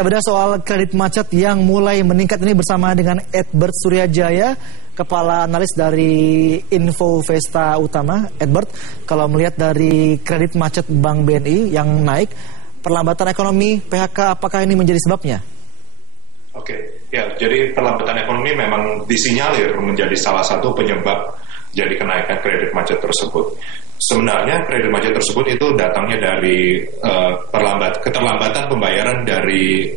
Bedah soal kredit macet yang mulai meningkat ini bersama dengan Edbert Suryajaya, Kepala Analis dari Info Vesta Utama. Edbert, kalau melihat dari kredit macet Bank BNI yang naik, perlambatan ekonomi, PHK, apakah ini menjadi sebabnya? Oke, ya, jadi perlambatan ekonomi memang disinyalir menjadi salah satu penyebab jadi kenaikan kredit macet tersebut. Sebenarnya kredit macet tersebut itu datangnya dari keterlambatan pembayaran dari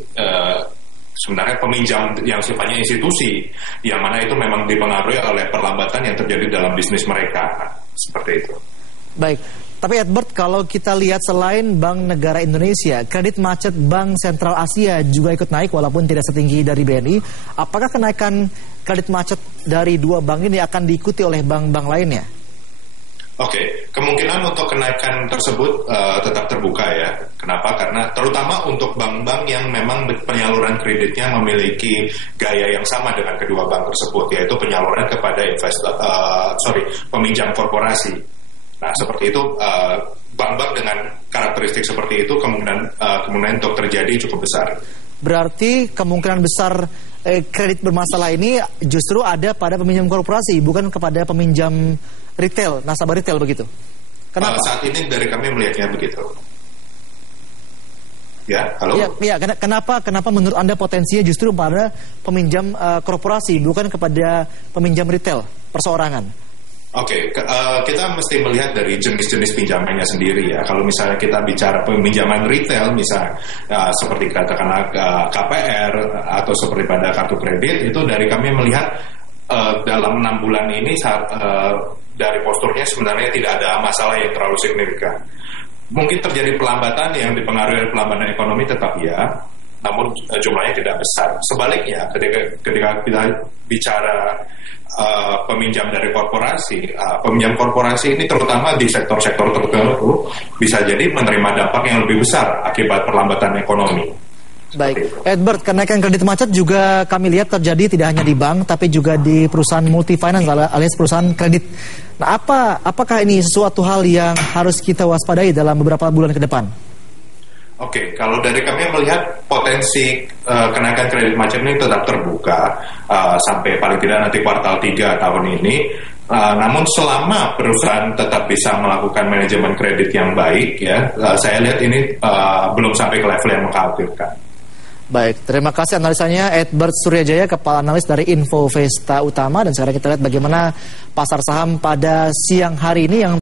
sebenarnya peminjam yang sifatnya institusi, yang mana itu memang dipengaruhi oleh perlambatan yang terjadi dalam bisnis mereka, seperti itu. Baik, tapi Edbert, kalau kita lihat selain Bank Negara Indonesia, kredit macet Bank Sentral Asia juga ikut naik walaupun tidak setinggi dari BNI. Apakah kenaikan kredit macet dari dua bank ini akan diikuti oleh bank-bank lainnya? Oke, kemungkinan untuk kenaikan tersebut tetap terbuka ya. Kenapa? Karena terutama untuk bank-bank yang memang penyaluran kreditnya memiliki gaya yang sama dengan kedua bank tersebut, yaitu penyaluran kepada peminjam korporasi. Nah, seperti itu, bank-bank dengan karakteristik seperti itu kemungkinan untuk terjadi cukup besar. Berarti kemungkinan besar kredit bermasalah ini justru ada pada peminjam korporasi, bukan kepada peminjam retail, nasabah retail begitu. Kenapa? Saat ini dari kami melihatnya begitu. Ya, halo. Ya, kenapa menurut Anda potensinya justru pada peminjam korporasi, bukan kepada peminjam retail perseorangan? Oke, kita mesti melihat dari jenis-jenis pinjamannya sendiri ya. Kalau misalnya kita bicara peminjaman retail, misalnya seperti katakanlah KPR atau seperti pada kartu kredit, itu dari kami melihat dalam 6 bulan ini dari posturnya sebenarnya tidak ada masalah yang terlalu signifikan. Mungkin terjadi pelambatan yang dipengaruhi oleh pelambatan ekonomi tetap ya, namun jumlahnya tidak besar. Sebaliknya, ketika kita bicara peminjam dari korporasi, peminjam korporasi ini terutama di sektor-sektor tertentu bisa jadi menerima dampak yang lebih besar akibat perlambatan ekonomi. Baik, Edbert, kenaikan kredit macet juga kami lihat terjadi tidak hanya di bank, tapi juga di perusahaan multifinance alias perusahaan kredit. Nah, apakah ini sesuatu hal yang harus kita waspadai dalam beberapa bulan ke depan? Oke, kalau dari kami melihat potensi kenaikan kredit macet ini tetap terbuka sampai paling tidak nanti kuartal 3 tahun ini. Namun selama perusahaan tetap bisa melakukan manajemen kredit yang baik, ya, saya lihat ini belum sampai ke level yang mengkhawatirkan. Baik, terima kasih analisanya Edbert Suryajaya, Kepala Analis dari Info Vesta Utama. Dan sekarang kita lihat bagaimana pasar saham pada siang hari ini yang